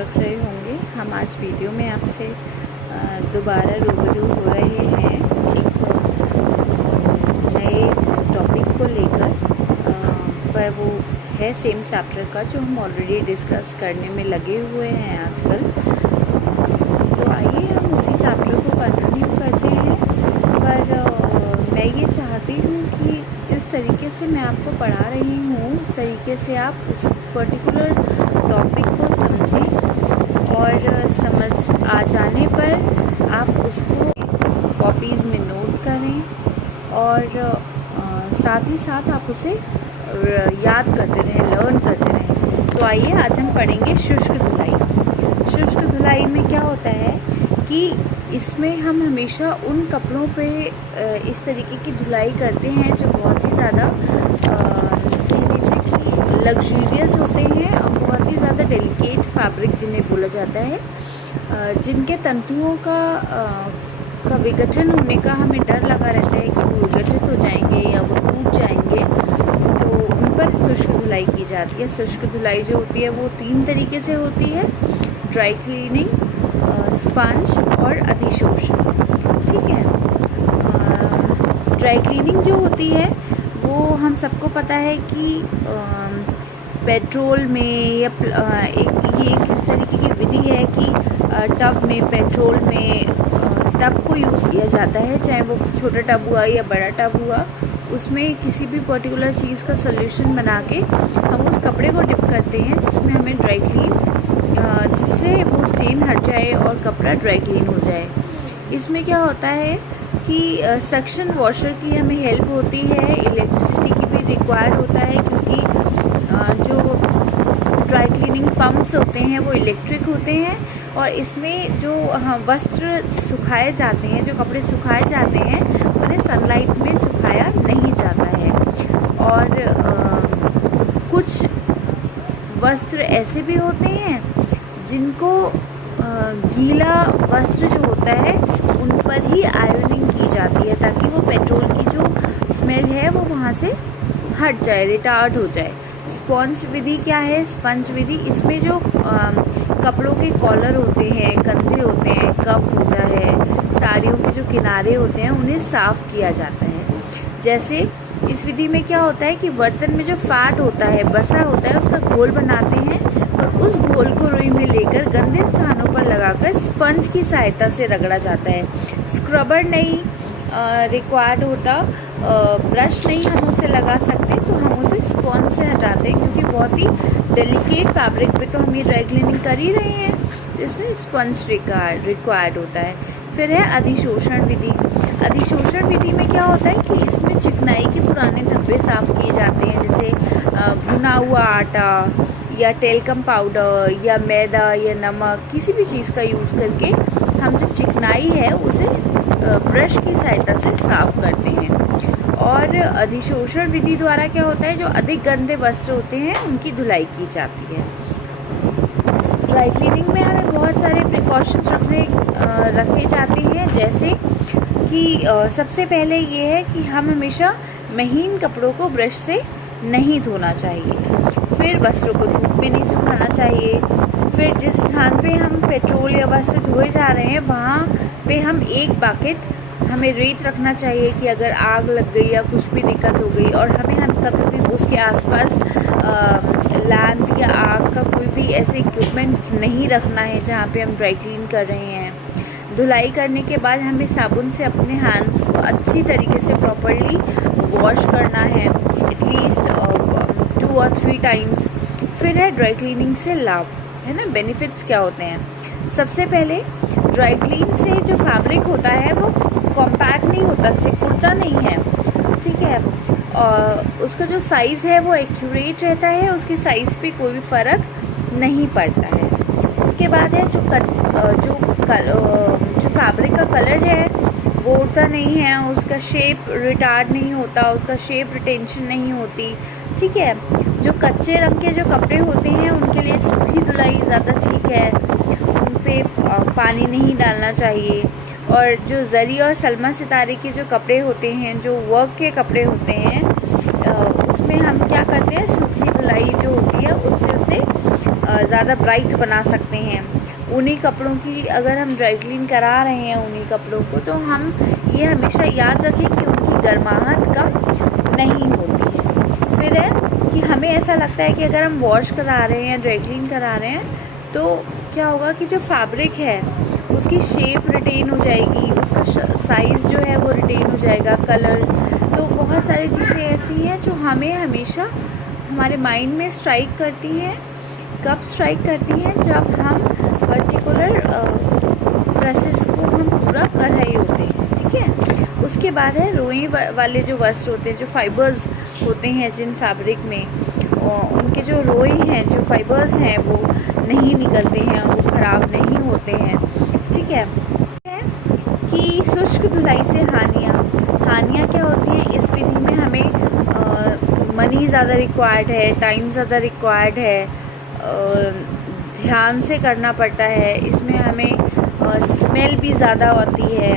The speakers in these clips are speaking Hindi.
रख रहे होंगे। हम आज वीडियो में आपसे दोबारा रूबरू हो रहे हैं एक नए टॉपिक को लेकर, पर वो है सेम चैप्टर का जो हम ऑलरेडी डिस्कस करने में लगे हुए हैं आजकल। तो आइए हम उसी चैप्टर को कंटिन्यू करते हैं। पर मैं ये चाहती हूँ कि जिस तरीके से मैं आपको पढ़ा रही हूँ उस तरीके से आप उस पर्टिकुलर टॉपिक को समझें और समझ आ जाने पर आप उसको कॉपीज़ में नोट करें और साथ ही साथ आप उसे याद करते रहें, लर्न करते रहें। तो आइए आज हम पढ़ेंगे शुष्क धुलाई। शुष्क धुलाई में क्या होता है कि इसमें हम हमेशा उन कपड़ों पे इस तरीके की धुलाई करते हैं जो बहुत ही ज़्यादा कह लीजिए कि लग्जूरियस होते हैं और बहुत ही ज़्यादा डेलिकेट फैब्रिक जिन्हें बोला जाता है, जिनके तंतुओं का विघटन होने का हमें डर लगा रहता है कि वो विघटित हो जाएंगे या वो टूट जाएंगे। तो उन पर शुष्क धुलाई की जाती है। शुष्क धुलाई जो होती है वो 3 तरीके से होती है: ड्राई क्लीनिंग, स्पंज और अधिशोषण। ठीक है। ड्राई क्लीनिंग जो होती है वो हम सबको पता है कि पेट्रोल में या ये किस तरीके की विधि है कि टब में, पेट्रोल में टब को यूज़ किया जाता है, चाहे वो छोटा टब हुआ या बड़ा टब हुआ, उसमें किसी भी पर्टिकुलर चीज़ का सॉल्यूशन बना के हम उस कपड़े को डिप करते हैं जिसमें हमें ड्राई क्लीन, जिससे वो स्टेन हट जाए और कपड़ा ड्राई क्लीन हो जाए। इसमें क्या होता है कि सक्शन वॉशर की हमें हेल्प होती है, इलेक्ट्रिसिटी की भी रिक्वायर्ड होता है क्योंकि जो ड्राई क्लीनिंग पम्प्स होते हैं वो इलेक्ट्रिक होते हैं और इसमें जो वस्त्र सुखाए जाते हैं, जो कपड़े सुखाए जाते हैं, उन्हें सनलाइट में सुखाया नहीं जाता है। और कुछ वस्त्र ऐसे भी होते हैं जिनको गीला वस्त्र जो होता है उन पर ही आयरनिंग की जाती है ताकि वो पेट्रोल की जो स्मेल है वो वहाँ से हट जाए, रिटार्ड हो जाए। स्पंज विधि क्या है? स्पंज विधि, इसमें जो कपड़ों के कॉलर होते हैं, कंधे होते हैं, कफ होता है, साड़ियों के जो किनारे होते हैं उन्हें साफ़ किया जाता है। जैसे इस विधि में क्या होता है कि बर्तन में जो फैट होता है, बसा होता है, उसका घोल बनाते हैं और उस घोल को रुई में लेकर गंदे स्थानों पर लगाकर स्पंज की सहायता से रगड़ा जाता है। स्क्रबर नहीं रिक्वायर्ड होता, ब्रश नहीं हम उसे लगा सकते, तो हम उसे स्पंज से हटाते हैं क्योंकि बहुत ही डेलिकेट फैब्रिक पे तो हम ये ड्राई क्लीनिंग कर ही रहे हैं, तो इसमें स्पंज रिक्वायर्ड होता है। फिर है अधिशोषण विधि। अधिशोषण विधि में क्या होता है कि इसमें चिकनाई के पुराने धब्बे साफ किए जाते हैं, जैसे भुना हुआ आटा या टेलकम पाउडर या मैदा या नमक, किसी भी चीज़ का यूज़ करके हम जो चिकनाई है उसे ब्रश की सहायता से साफ करते हैं। और अधिशोषण विधि द्वारा क्या होता है, जो अधिक गंदे वस्त्र होते हैं उनकी धुलाई की जाती है। ड्राई क्लीनिंग में हमें बहुत सारे प्रिकॉशंस रखे जाते हैं, जैसे कि सबसे पहले ये है कि हम हमेशा महीन कपड़ों को ब्रश से नहीं धोना चाहिए। फिर वस्त्रों को धूप में नहीं सुखाना चाहिए। फिर जिस स्थान पे हम पेट्रोल या वस्त्र धोए जा रहे हैं वहाँ पे हम एक बकेट, हमें रेत रखना चाहिए कि अगर आग लग गई या कुछ भी दिक्कत हो गई, और हमें कभी भी उसके आसपास लैंप या आग का कोई भी ऐसे इक्विपमेंट नहीं रखना है जहाँ पे हम ड्राई क्लीन कर रहे हैं। धुलाई करने के बाद हमें साबुन से अपने हैंड्स को अच्छी तरीके से प्रॉपरली वॉश करना है, एटलीस्ट 2 और 3 टाइम्स। फिर है ड्राई क्लीनिंग से लाभ, है ना, बेनिफिट्स क्या होते हैं। सबसे पहले ड्राई क्लीन से जो फैब्रिक होता है वो कॉम्पैक्ट नहीं होता, सिकुड़ता नहीं है, ठीक है, और उसका जो साइज़ है वो एक्यूरेट रहता है, उसके साइज़ पे कोई भी फ़र्क नहीं पड़ता है। उसके बाद है जो फैब्रिक का कलर है वो उड़ता नहीं है, उसका शेप रिटार्ड नहीं होता, उसका शेप रिटेंशन नहीं होती, ठीक है। जो कच्चे रंग के जो कपड़े होते हैं उनके लिए सूखी धुलाई ज़्यादा ठीक है, उन पे पानी नहीं डालना चाहिए। और जो जरी और सलमा सितारे के जो कपड़े होते हैं, जो वर्क के कपड़े होते हैं, उसमें हम क्या करते हैं, सूखी धुलाई जो होती है उससे उसे ज़्यादा ज़्यादा ब्राइट बना सकते हैं। ऊनी कपड़ों की अगर हम ड्राई क्लीन करा रहे हैं ऊनी कपड़ों को, तो हम ये हमेशा याद रखें कि उनकी गर्माहट कम नहीं होती है। फिर है कि हमें ऐसा लगता है कि अगर हम वॉश करा रहे हैं या ड्राई क्लीन करा रहे हैं तो क्या होगा कि जो फैब्रिक है उसकी शेप रिटेन हो जाएगी, उसका साइज़ जो है वो रिटेन हो जाएगा, कलर। तो बहुत सारी चीज़ें ऐसी हैं जो हमें हमेशा हमारे माइंड में स्ट्राइक करती हैं। कब स्ट्राइक करती हैं? जब हम पर्टिकुलर प्रोसेस को हम पूरा कर रहे होते हैं, ठीक है। उसके बाद है रोई वाले जो वस्त्र होते हैं, जो फाइबर्स होते हैं जिन फैब्रिक में, उनके जो रोई हैं, जो फाइबर्स हैं वो नहीं निकलते हैं, वो ख़राब नहीं होते हैं, ठीक है। कि शुष्क धुलाई से हानियाँ क्या होती हैं? इस विधि में हमें मनी ज़्यादा रिक्वायर्ड है, टाइम ज़्यादा रिक्वायर्ड है, ध्यान से करना पड़ता है। इसमें हमें स्मेल भी ज़्यादा आती है,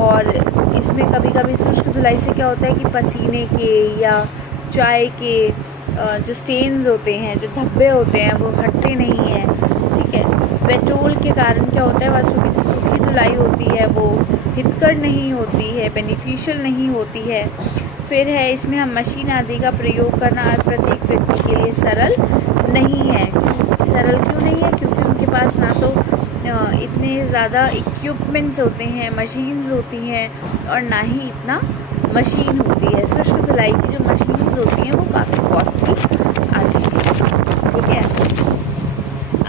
और इसमें कभी कभी शुष्क धुलाई से क्या होता है कि पसीने के या चाय के जो स्टेन्स होते हैं, जो धब्बे होते हैं, वो हटते नहीं हैं, ठीक है। पेट्रोल के कारण क्या होता है, वस्तु की सूखी धुलाई होती है वो हितकर नहीं होती है, बेनिफिशियल नहीं होती है। फिर है इसमें हम मशीन आदि का प्रयोग करना प्रत्येक व्यक्ति के लिए सरल नहीं है। सरल क्यों नहीं है? क्योंकि उनके पास ना तो इतने ज़्यादा इक्विपमेंट्स होते हैं, मशीन्स होती हैं, और ना ही इतना मशीन होती है। शुष्क धुलाई की जो मशीन्स होती हैं वो काफ़ी कॉस्टली आती हैं, ठीक है।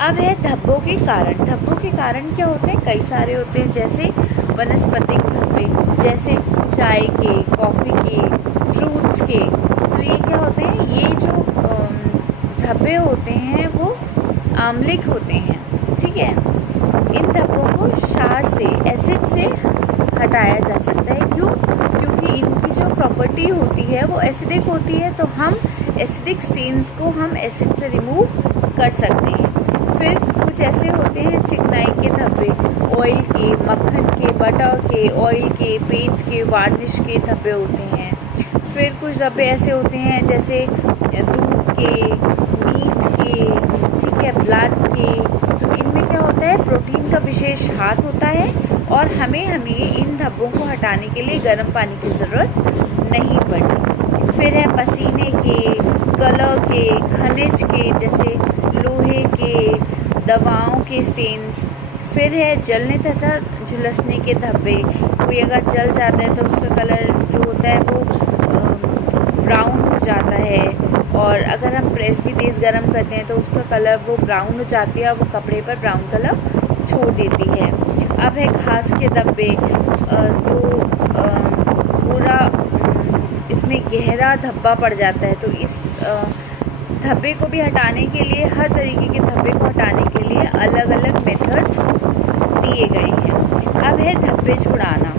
अब है धब्बों के कारण। धब्बों के कारण क्या होते हैं? कई सारे होते हैं, जैसे वनस्पतिक धब्बे, जैसे चाय के, कॉफ़ी के, फ्रूट्स के। तो ये क्या होते हैं? ये जो धब्बे होते हैं वो आम्लिक होते हैं, ठीक है। इन धब्बों को क्षार से, एसिड से हटाया जा सकता है। क्यों? क्योंकि इनकी जो प्रॉपर्टी होती है वो एसिडिक होती है, तो हम एसिडिक स्टेन्स को हम एसिड से रिमूव कर सकते हैं। फिर कुछ ऐसे होते हैं चिकनाई के धब्बे, ऑयल के, मक्खन के, बटर के, ऑयल के, पेंट के, वार्निश के धब्बे होते हैं। फिर कुछ धब्बे ऐसे होते हैं जैसे दूध के, मीट के, ठीक है, ब्लड के। तो इनमें क्या होता है? प्रोटीन का विशेष हाथ होता है, और हमें इन धब्बों को हटाने के लिए गर्म पानी की ज़रूरत नहीं पड़ती। फिर है पसीने के, कलर के, खनिज के, जैसे लोहे के, दवाओं के स्टेन्स। फिर है जलने तथा झुलसने के धब्बे। कोई अगर जल जाता है तो उसका कलर जो होता है वो ब्राउन हो जाता है, और अगर हम प्रेस भी तेज़ गर्म करते हैं तो उसका कलर वो ब्राउन हो जाती है, और वो कपड़े पर ब्राउन कलर छोड़ देती है। अब है घास के धब्बे। तो पूरा इसमें गहरा धब्बा पड़ जाता है, तो इस धब्बे को भी हटाने के लिए, हर तरीके के धब्बे को हटाने के लिए अलग अलग मेथड्स दिए गए हैं। अब है धब्बे छुड़ाना।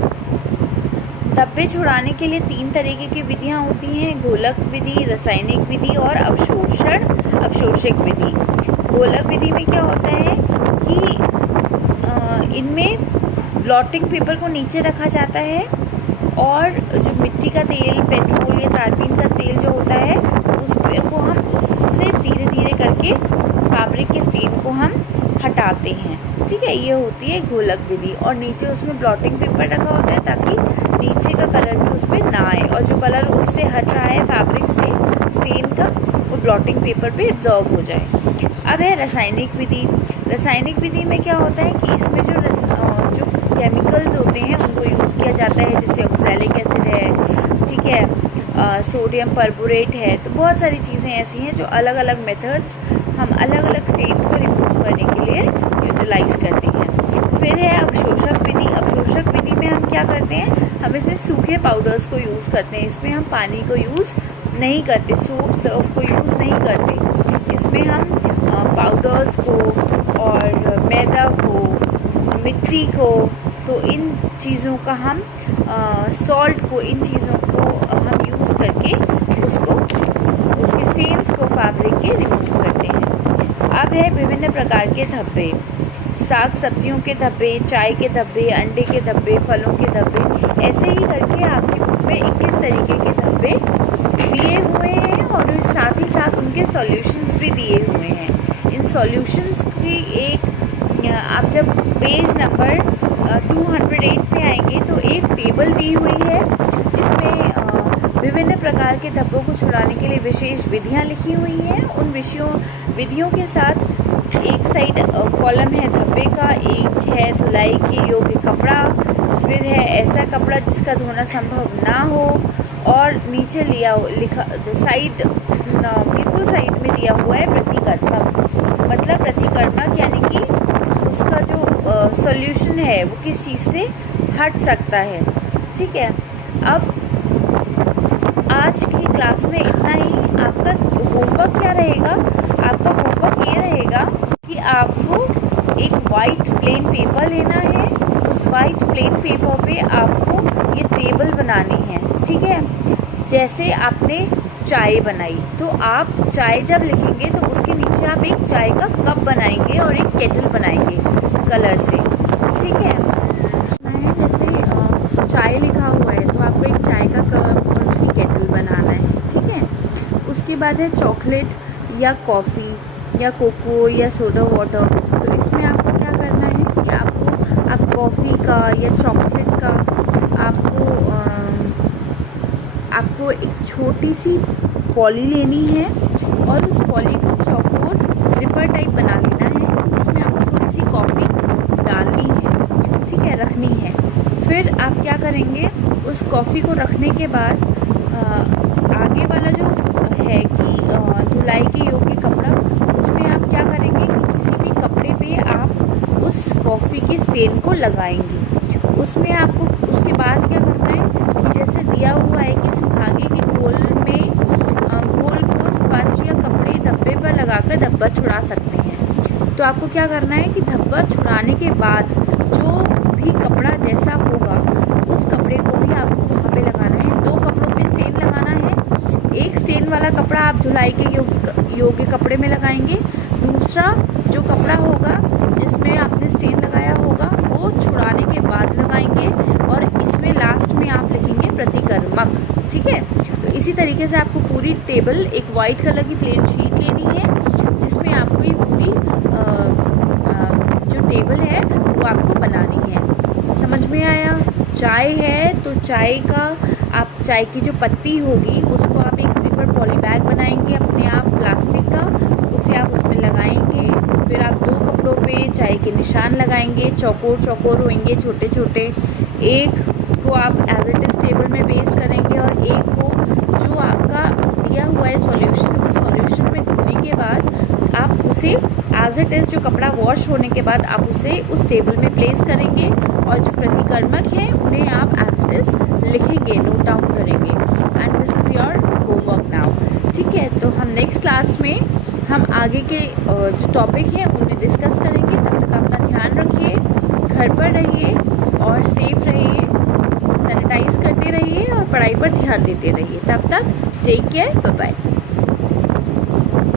धब्बे छुड़ाने के लिए 3 तरीके की विधियां होती हैं: घोलक विधि, रासायनिक विधि और अवशोषक विधि। घोलक विधि में क्या होता है कि इनमें ब्लॉटिंग पेपर को नीचे रखा जाता है, और जो मिट्टी का तेल, पेट्रोल या तारपीन का तेल जो होता है उसको हम उससे धीरे धीरे करके फैब्रिक के स्टेन को हम हटाते हैं, ठीक है। ये होती है घोलक विधि, और नीचे उसमें ब्लॉटिंग पेपर रखा होता है ताकि नीचे का कलर भी उस पर ना आए, और जो कलर उससे हट रहा है फैब्रिक से, स्टेन का, वो ब्लॉटिंग पेपर पे एब्जॉर्ब हो जाए। अब है रासायनिक विधि। रासायनिक विधि में क्या होता है कि इसमें जो केमिकल्स होते हैं उनको यूज़ किया जाता है, जैसे ऑक्सैलिक एसिड है, ठीक है, सोडियम परबोरेट है। तो बहुत सारी चीज़ें ऐसी हैं जो अलग अलग मेथड्स हम अलग अलग स्टेन्स को रिमूव करने के लिए यूटिलाइज करते हैं। फिर है अवशोषक विधि। अवशोषक विधि में हम क्या करते हैं? हम इसमें सूखे पाउडर्स को यूज़ करते हैं। इसमें हम पानी को यूज़ नहीं करते, सूप सर्फ को यूज़ नहीं करते। इसमें हम पाउडर्स को और मैदा को, मिट्टी को, तो इन चीज़ों का हम सॉल्ट को, इन चीज़ों को हम यूज़ करके उसके स्टेन्स को फैब्रिक के रिमूव करते हैं। अब है विभिन्न प्रकार के धब्बे। साग सब्जियों के धब्बे, चाय के धब्बे, अंडे के धब्बे, फलों के धब्बे। ऐसे ही करके आपकी बुक में 21 तरीके के धब्बे दिए हुए हैं, और साथ ही साथ उनके सॉल्यूशंस भी दिए हुए हैं। इन सॉल्यूशंस की एक आप जब पेज नंबर 208 पे आएंगे तो एक टेबल दी हुई है जिसमें विभिन्न प्रकार के धब्बों को छुड़ाने के लिए विशेष विधियां लिखी हुई हैं। उन विधियों के साथ एक साइड कॉलम है धब्बे का, एक है धुलाई के योग्य कपड़ा, फिर है ऐसा कपड़ा जिसका धोना संभव ना हो, और नीचे लिखा साइड बिल्कुल साइड में दिया हुआ है प्रतिकर्मक। मतलब प्रतिकर्मक यानी कि उसका जो सॉल्यूशन है वो किस चीज़ से हट सकता है। ठीक है, अब आज की क्लास में इतना ही। आपका होमवर्क क्या रहेगा? आपका होमवर्क ये रहेगा कि आपको एक वाइट प्लेन पेपर लेना है। उस वाइट प्लेन पेपर पे आपको ये टेबल बनानी है। ठीक है, जैसे आपने चाय बनाई तो आप चाय जब लिखेंगे तो उसके नीचे आप एक चाय का कप बनाएंगे और एक केटल बनाएंगे कलर से। ठीक है, जैसे चाय लिखा हुआ है तो आपको एक चाय का कप और उसकी केटल बनाना है। ठीक है, उसके बाद है चॉकलेट या कॉफ़ी या कोको या सोडा वाटर। तो इसमें आपको क्या करना है कि आप कॉफ़ी का या चॉकलेट का आपको एक छोटी सी पॉली लेनी है और उस पॉली को चौकोर जिपर टाइप बना लेना है। उसमें आपको थोड़ी सी कॉफ़ी डालनी है। ठीक है, रखनी है। फिर आप क्या करेंगे, उस कॉफ़ी को रखने के बाद आगे वाला जो है कि धुलाई के योग्य कपड़ा, उसमें आप क्या करेंगे कि किसी भी कपड़े पे आप उस कॉफ़ी के स्टेन को लगाएंगे। उसमें आपको उसके बाद क्या करना है कि जैसे दिया हुआ है कि सुहागे के घोल को स्पंज या कपड़े धब्बे पर लगाकर धब्बा छुड़ा सकते हैं। तो आपको क्या करना है कि धब्बा छुड़ाने के बाद जो भी कपड़ा जैसा होगा उस कपड़े को भी आपको वहाँ पे लगाना है। 2 कपड़ों पे स्टेन लगाना है। एक स्टेन वाला कपड़ा आप धुलाई के योग्य कपड़े में लगाएंगे, दूसरा जो कपड़ा होगा जिसमें आपने स्टेन लगाया होगा वो छुड़ाने के बाद लगाएंगे, और इसमें लास्ट में आप लिखेंगे प्रतिकर्मक। ठीक है, तो इसी तरीके से आपको पूरी टेबल, एक वाइट कलर की प्लेन शीट लेनी है जिसमें आपको ये पूरी जो टेबल है वो आपको बनानी है। समझ में आया? चाय है तो चाय की जो पत्ती होगी उसको आप एक जिपर पॉली बैग बनाएंगे अपने आप प्लास्टिक का, उसे आप उसमें लगाएंगे। फिर आप 2 कपड़ों पे चाय के निशान लगाएंगे, चौकोर होंगे छोटे छोटे। एक को आप एज इट इज टेबल में पेस्ट करेंगे और एक को जो आपका दिया हुआ है सॉल्यूशन, उस सॉल्यूशन में धोने के बाद आप उसे एज इट इज जो कपड़ा वॉश होने के बाद आप उसे उस टेबल में प्लेस करेंगे, और जो प्रतिकर्मक हैं उन्हें आप एज इट इज लिखेंगे, नोट डाउन करेंगे। And this is your homework now. ठीक है, तो हम नेक्स्ट क्लास में हम आगे के जो टॉपिक हैं उन्हें डिस्कस करेंगे। तब तक अपना ध्यान रखिए, घर पर रहिए और सेफ रहिए, सैनिटाइज करते रहिए और पढ़ाई पर ध्यान देते रहिए। तब तक टेक केयर, बाय बाय।